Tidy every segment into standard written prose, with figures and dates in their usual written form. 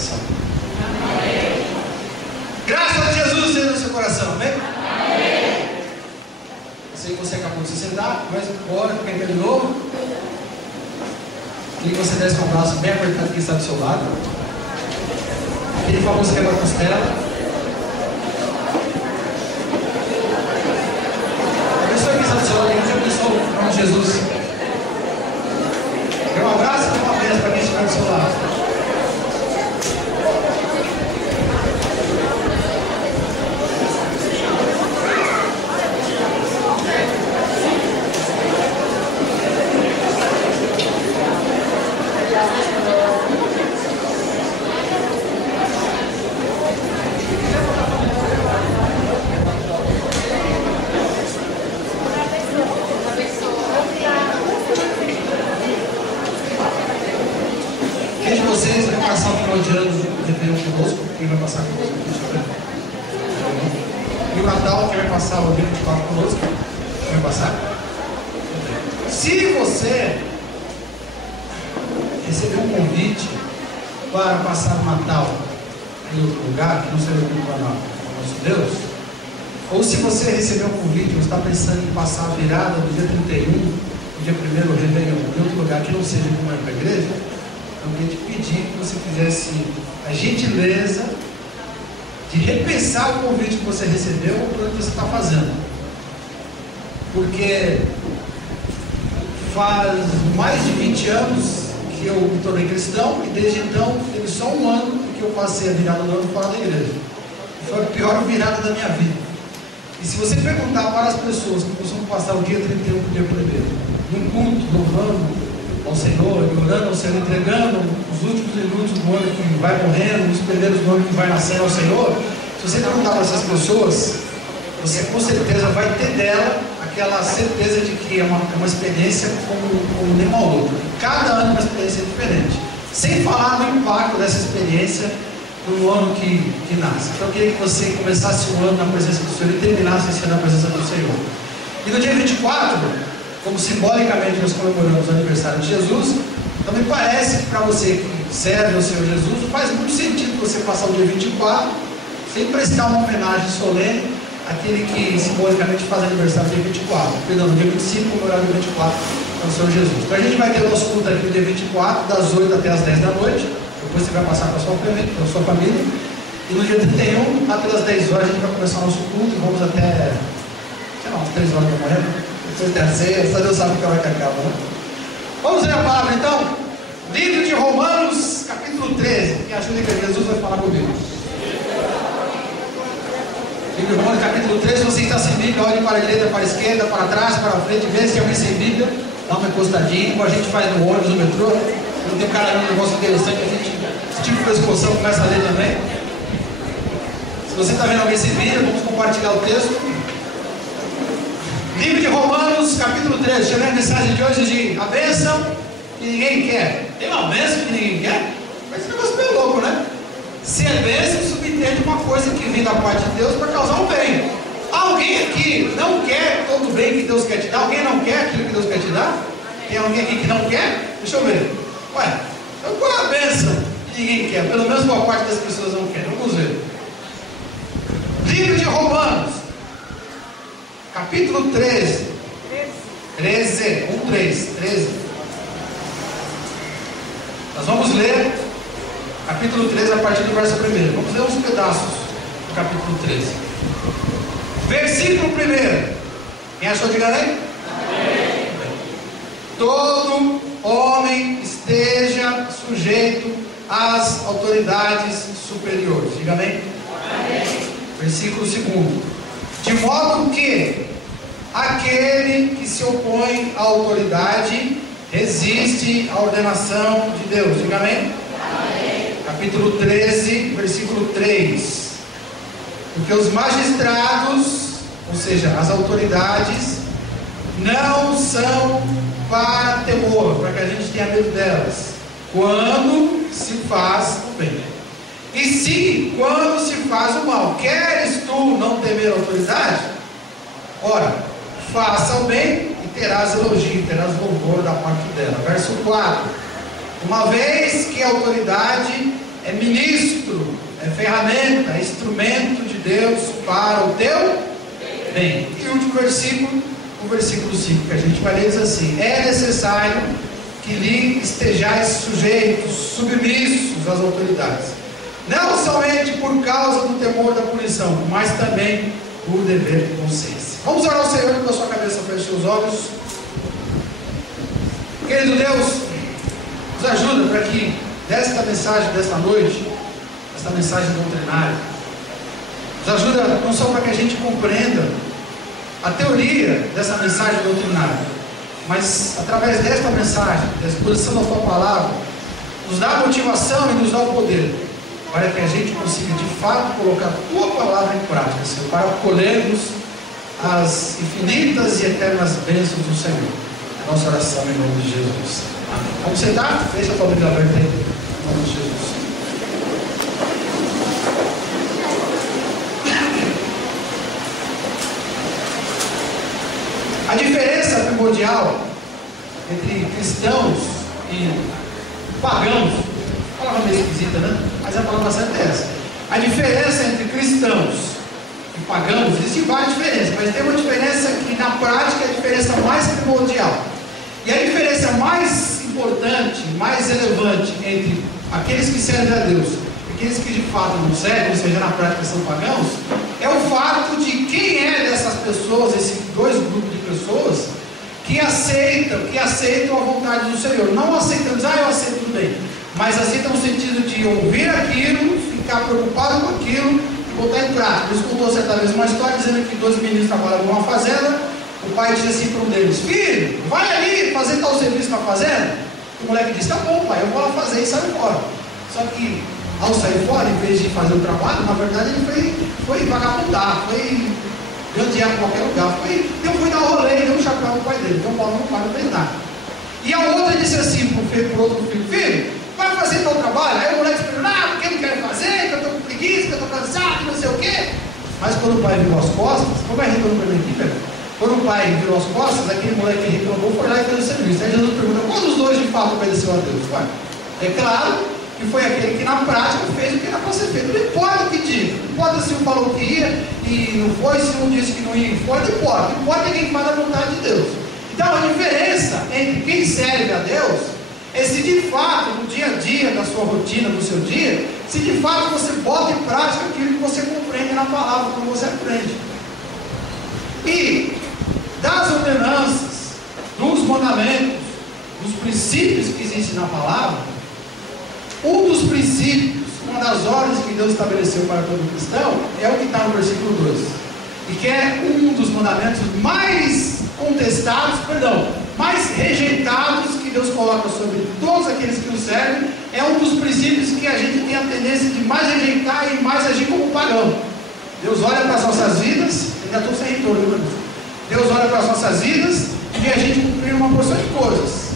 coração? Amém. Graças a Jesus seja no seu coração, amém? Amém. Eu sei que você acabou de se sentar, mas agora, quem quer de novo? Queria que você desse um abraço bem apertado que está do seu lado. Aquele famoso quebra costela. Abençoe quem está do seu lado, que abençoe o nome de Jesus. Dê um abraço e dê uma bênção para quem estiver do seu lado. Quem vai passar conosco? E o Natal, quem vai passar o dia 24 conosco? Quem vai passar? Se você receber um convite para passar o Natal em outro lugar, que não seja aqui para o nosso Deus, ou se você receber um convite, você está pensando em passar a virada do dia 31, do dia 1º, Réveillon, em outro lugar que não seja como é para a igreja, eu queria te pedir que você fizesse a gentileza de repensar o convite que você recebeu ou o plano que você está fazendo. Porque faz mais de 20 anos que eu me tornei cristão e desde então teve só um ano que eu passei a virada do ano fora da igreja. Foi a pior virada da minha vida. E se você perguntar para as pessoas que costumam passar o dia 31 para o dia 1º, num culto, louvando ao Senhor, orando ao Senhor, entregando os últimos minutos do ano que vai morrendo, os primeiros do ano que vai nascendo ao Senhor, se você perguntar para essas pessoas, você com certeza vai ter dela aquela certeza de que é uma experiência como nenhuma outra. Cada ano é uma experiência diferente. Sem falar no impacto dessa experiência no ano que nasce. Então eu queria que você começasse o ano na presença do Senhor e terminasse esse ano na presença do Senhor. E no dia 24, como simbolicamente nós comemoramos o aniversário de Jesus, então me parece que para você que serve ao Senhor Jesus, faz muito sentido você passar o dia 24 sem prestar uma homenagem solene àquele que simbolicamente faz aniversário no dia 24, perdão, no dia 25, comemorar o dia 24 ao Senhor Jesus. Então a gente vai ter o nosso culto aqui no dia 24, das 8 até as 10 da noite, depois você vai passar para a sua família, e no dia 31, lá pelas 10 horas, a gente vai começar o nosso culto e vamos até, sei lá, umas 3 horas da manhã. Depois da ceia, só Deus sabe o que vai que acaba, né? Vamos ler a palavra então? Livro de Romanos, capítulo 13. Quem ajuda que Jesus vai falar comigo? Livro de Romanos, capítulo 13. Se você está sem Bíblia, olhe para a direita, para a esquerda, para trás, para a frente, vê se tem alguém sem Bíblia. Dá uma encostadinha, como a gente faz no ônibus, no metrô. Não tem um cara no negócio interessante, a gente, esse tipo de exposição, começa a ler também. Se você está vendo alguém sem Bíblia, vamos compartilhar o texto. Livro de Romanos, capítulo 13. Chamei a mensagem de hoje de a bênção que ninguém quer. Tem uma bênção que ninguém quer? Mas esse negócio é meio louco, né? Se é bênção, subentende uma coisa que vem da parte de Deus para causar um bem. Alguém aqui não quer todo o bem que Deus quer te dar? Alguém não quer aquilo que Deus quer te dar? Tem alguém aqui que não quer? Deixa eu ver. Ué, então qual é a bênção que ninguém quer? Pelo menos uma parte das pessoas não quer. Vamos ver. Livro de Romanos, capítulo 13. 13. Nós vamos ler capítulo 13 a partir do verso 1. Vamos ler uns pedaços do capítulo 13. Versículo 1. Quem achou, diga aí? Amém. Todo homem esteja sujeito às autoridades superiores. Diga amém? Amém. Versículo 2. De modo que aquele que se opõe à autoridade resiste à ordenação de Deus. Diga amém? Amém. Capítulo 13, versículo 3. Porque os magistrados, ou seja, as autoridades, não são para temor, para que a gente tenha medo delas, quando se faz o bem. E sim, quando se faz o mal. Queres tu não temer a autoridade? Ora, faça o bem e terás elogio, terás louvor da parte dela. Verso 4. Uma vez que a autoridade é ministro, é ferramenta, é instrumento de Deus para o teu bem. E o último versículo, o versículo 5, que a gente vai ler, diz assim: é necessário que lhe estejais sujeitos, submissos às autoridades, não somente por causa do temor da punição, mas também por dever de consciência. Vamos orar ao Senhor com a sua cabeça, feche seus olhos. Querido Deus, nos ajuda para que desta mensagem, desta noite, esta mensagem doutrinária, nos ajuda não só para que a gente compreenda a teoria dessa mensagem doutrinária, mas através desta mensagem, da exposição da tua palavra, nos dá a motivação e nos dá o poder para que a gente consiga de fato colocar a tua palavra em prática, Senhor, para colhermos as infinitas e eternas bênçãos do Senhor. Nossa oração em nome de Jesus. Amém. Vamos sentar? Deixa a tua Bíblia aberta aí, em nome de Jesus. A diferença primordial entre cristãos e pagãos, palavra meio esquisita, né? Mas a palavra certa é essa. A diferença entre cristãos e pagãos, existe várias diferenças, mas tem uma diferença que na prática é a diferença mais primordial. E a diferença mais importante, mais relevante entre aqueles que servem a Deus e aqueles que de fato não servem, ou seja, na prática são pagãos, é o fato de quem é dessas pessoas, esses dois grupos de pessoas, que aceitam a vontade do Senhor. Não aceitam, eu aceito tudo bem, mas aceitam no sentido de ouvir aquilo, ficar preocupado com aquilo e botar em prática. Deus contou certa vez uma história dizendo que dois meninos trabalhavam numa fazenda. O pai disse assim para um deles: filho, vai ali fazer tal serviço na fazenda. O moleque disse: tá bom pai, eu vou lá fazer, e saiu fora. Só que ao sair fora, em vez de fazer o trabalho, na verdade ele foi vagabundar, foi gandear em qualquer lugar, foi dar um rolê, deu um chapéu no pai dele. Então o pai não fez nada. E a outra disse assim para o outro filho: filho, vai fazer tal trabalho. Aí o moleque disse: não, porque eu não quero fazer, que eu estou com preguiça, que eu estou cansado, não sei o quê. Mas quando o pai virou as costas, como é que eu não aqui, velho? Quando o pai virou as costas, aquele moleque que reclamou foi lá e fez o serviço. Aí Jesus pergunta: qual dos dois de fato obedeceu a Deus? Ué, é claro que foi aquele que na prática fez o que era para ser feito. Não importa o que diz, não importa se um falou que ia e não foi, se um disse que não ia e foi, não importa. O importa é quem faz a vontade de Deus. Então a diferença entre quem serve a Deus é se de fato, no dia a dia, da sua rotina, do seu dia, se de fato você bota em prática aquilo que você compreende na palavra, como você aprende. E das ordenanças, dos mandamentos, dos princípios que existem na palavra, um dos princípios, uma das ordens que Deus estabeleceu para todo cristão é o que está no versículo 2, e que é um dos mandamentos mais contestados, mais rejeitados que Deus coloca sobre todos aqueles que o servem. É um dos princípios que a gente tem a tendência de mais rejeitar e mais agir como pagão. Deus olha para as nossas vidas, ainda estou sem retorno, Deus olha para as nossas vidas e vê a gente cumprir uma porção de coisas.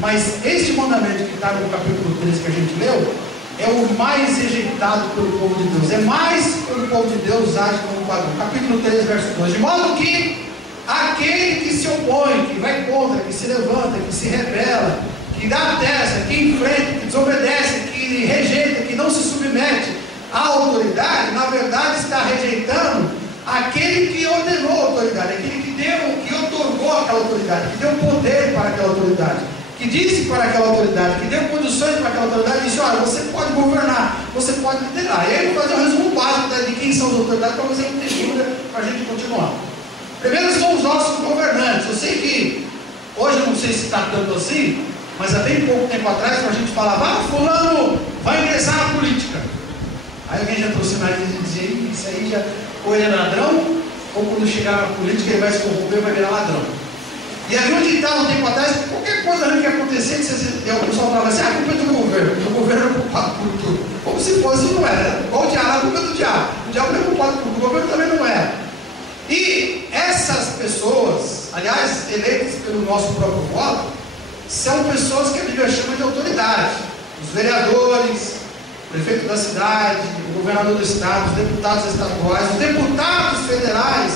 Mas este mandamento que está no capítulo 3 que a gente leu, é o mais rejeitado pelo povo de Deus. É mais que o povo de Deus age como pagão. Capítulo 3, verso 2. De modo que aquele que se opõe, que vai contra, que se levanta, que se rebela, que dá a testa, que enfrenta, que desobedece, que rejeita, que não se submete à autoridade, na verdade está rejeitando aquele que ordenou a autoridade, aquele que otorgou aquela autoridade, que deu poder para aquela autoridade, que disse para aquela autoridade, que deu condições para aquela autoridade, e disse: olha, você pode governar, você pode liderar. E aí eu vou fazer um resumo básico de quem são as autoridades para você entender, para a gente continuar. Primeiro são os nossos governantes. Eu sei que hoje eu não sei se está tanto assim, mas há bem pouco tempo atrás a gente falava: fulano vai ingressar na política. Aí alguém já trouxe mais e dizia: isso aí já, ou ele é ladrão, ou quando chegar na política ele vai se corromper, vai virar ladrão. E havia um ditado um tempo atrás: qualquer coisa que acontecer, o pessoal falava assim: a culpa é do governo é culpado por tudo. Como se fosse, não era. Igual o diabo, a culpa é do diabo. O diabo não é culpado por tudo, o governo também não é. E essas pessoas, aliás, eleitas pelo nosso próprio voto, são pessoas que a Bíblia chama de autoridade. Os vereadores, o prefeito da cidade, o governador do estado, os deputados estaduais, os deputados federais,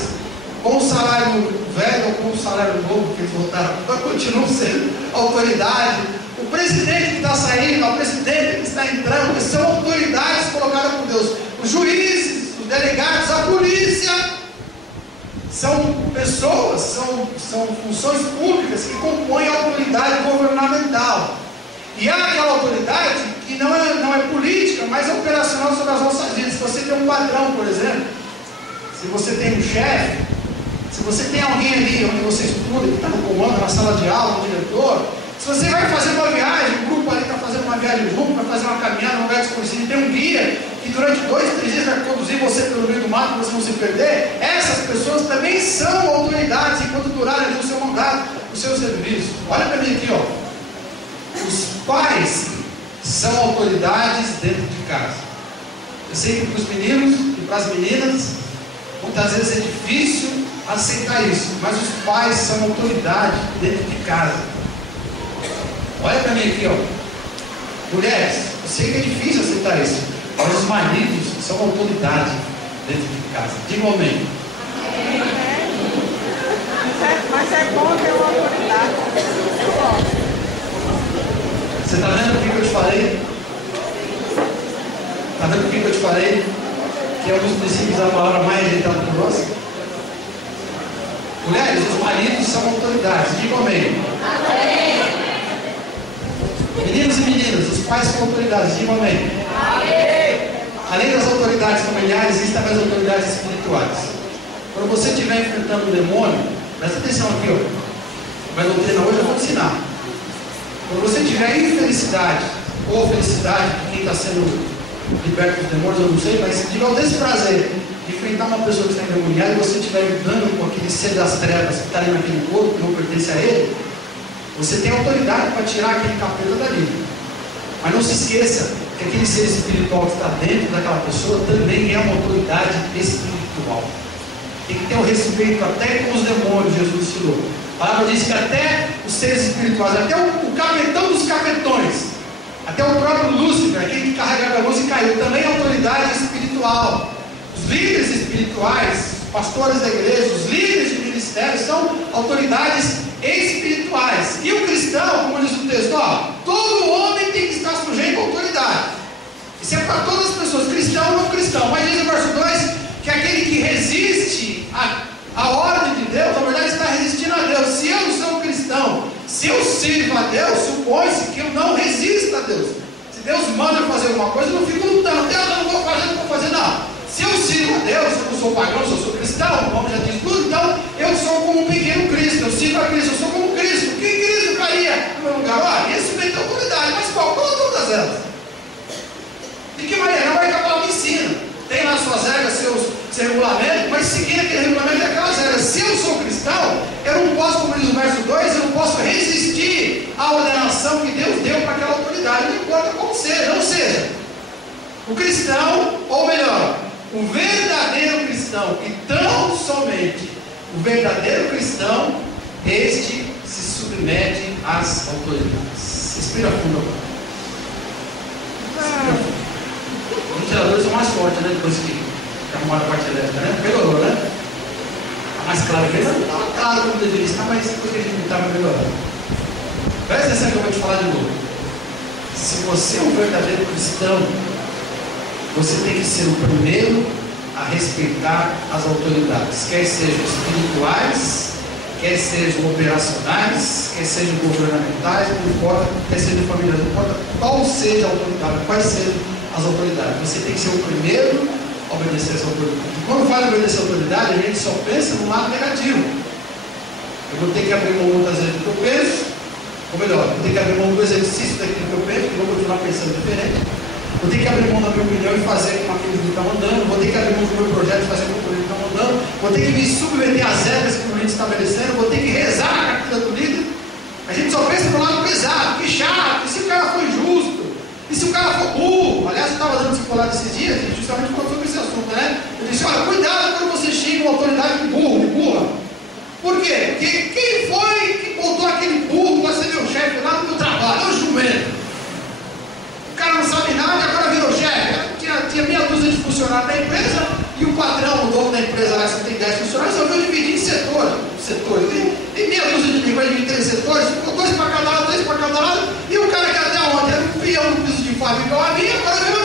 com o salário velho ou com o salário novo que eles votaram, continuam sendo autoridade. O presidente que está saindo, o presidente que está entrando, são autoridades delegados, a polícia. São pessoas, são funções públicas que compõem a autoridade governamental. E há aquela autoridade que não é política, mas é operacional sobre as nossas vidas. Se você tem um patrão, por exemplo, se você tem um chefe, se você tem alguém ali onde você estuda, que está no comando, na sala de aula, um diretor, se você vai fazer uma viagem, o grupo ali está fazendo uma viagem junto, vai fazer uma caminhada, um lugar desconhecido, tem um guia que durante 2, 3 dias vai conduzir você pelo meio do mato para você não se perder, essas pessoas também são autoridades enquanto durarem ali o seu mandato, o seu serviço. Olha para mim aqui, ó. Os pais são autoridades dentro de casa. Eu sei que para os meninos e para as meninas, muitas vezes é difícil aceitar isso, mas os pais são autoridade dentro de casa. Olha para mim aqui, ó. Mulheres, eu sei que é difícil aceitar isso, mas os maridos são autoridade dentro de casa. Diga um amém. Mas é bom ter uma autoridade. Você está vendo o que eu te falei? Está vendo o que eu te falei? Que é um dos princípios da palavra mais rejeitada por nós. Mulheres, os maridos são autoridades. Diga amém. Amém. Meninos e meninas, os pais são autoridades. Diga amém. Amém. Além das autoridades familiares, existem também as autoridades espirituais. Quando você estiver enfrentando o demônio, presta atenção aqui, ó. Mas doutrina hoje eu vou te ensinar. Quando você tiver infelicidade ou felicidade de quem está sendo liberto dos demônios, eu não sei, mas se tiver o desprazer de enfrentar uma pessoa que está endemoniada e você estiver lidando com aquele ser das trevas que está ali naquele corpo, que não pertence a ele, você tem autoridade para tirar aquele capeta dali. Mas não se esqueça que aquele ser espiritual que está dentro daquela pessoa também é uma autoridade espiritual. Tem que ter um respeito até com os demônios, Jesus ensinou. A palavra diz que até os seres espirituais, até o capetão dos capetões, até o próprio Lúcifer, aquele que carregava a luz e caiu, também é autoridade espiritual. Os líderes espirituais, pastores da igreja, os líderes de ministério são autoridades espirituais. E o cristão, como diz o texto, ó, todo homem tem que estar sujeito à autoridade. Isso é para todas as pessoas, cristão ou não cristão. Mas diz o verso 2 que aquele que resiste à ordem de Deus, na verdade está resistindo a Deus. Se eu sou um cristão, se eu sirvo a Deus, supõe-se que eu não resisto a Deus. Se Deus manda fazer alguma coisa, eu não fico lutando. Deus, eu não vou fazer, não. Se eu sirvo a Deus, se eu não sou pagão, se eu sou cristão, como já diz tudo, então eu sou como um pequeno Cristo, eu sirvo a Cristo, eu sou como Cristo. Que Cristo caía no meu lugar? Olha, esse tem autoridade, mas qual todas elas? De que maneira? Não vai que a palavra me ensina. Tem lá suas regras, seu regulamento, mas seguindo aquele regulamento é aquelas regras. Se eu sou cristão, eu não posso, como diz o verso 2, eu não posso resistir à ordenação que Deus deu para aquela autoridade, não importa como seja, não seja. O cristão, ou melhor, o verdadeiro cristão, e tão somente o verdadeiro cristão, este se submete às autoridades. Respira fundo agora. Respira fundo. Os ventiladores são mais fortes, né? Depois que arrumaram a parte elétrica, né? Melhorou, né? Está mais claro que ele não está claro como deveria estar, mas depois que a gente estava melhorando. Presta atenção que eu vou te falar de novo. Se você é um verdadeiro cristão, você tem que ser o primeiro a respeitar as autoridades, quer sejam espirituais, quer sejam operacionais, quer sejam governamentais, não importa, quer sejam familiares, não importa qual seja a autoridade, quais sejam as autoridades. Você tem que ser o primeiro a obedecer essa autoridade. E quando fala em obedecer a autoridade, a gente só pensa no lado negativo. Eu vou ter que abrir mão muitas vezes do que eu penso, ou melhor, eu vou ter que abrir mão do exercício daquilo que eu penso, porque eu vou continuar pensando diferente. Vou ter que abrir mão da minha opinião e fazer como aquilo que está mandando. Vou ter que abrir mão do meu projeto e fazer como aquilo que está mandando. Vou ter que me submeter às regras que o líder está estabelecendo. Vou ter que rezar a cartilha do líder. A gente só pensa no lado pesado, que chato. E se o cara for injusto? E se o cara for burro? Aliás, eu estava dando discipulado esses dias, justamente falando sobre esse assunto, né? Eu disse, olha, cuidado quando você xinga uma autoridade de burro, de burra. Por quê? Porque quem foi que botou aquele burro para ser meu chefe lá no meu trabalho? É o jumento. O cara não sabe nada e agora virou chefe. Tinha meia dúzia de funcionários da empresa e o patrão, o dono da empresa lá, que tem 10 funcionários, resolveu dividir em setores. Tem meia dúzia de empresas, dividir em 3 setores, 2 para cada lado, 3 para cada lado, e o cara que até ontem era um peão do piso de fábrica igual a mim, agora virou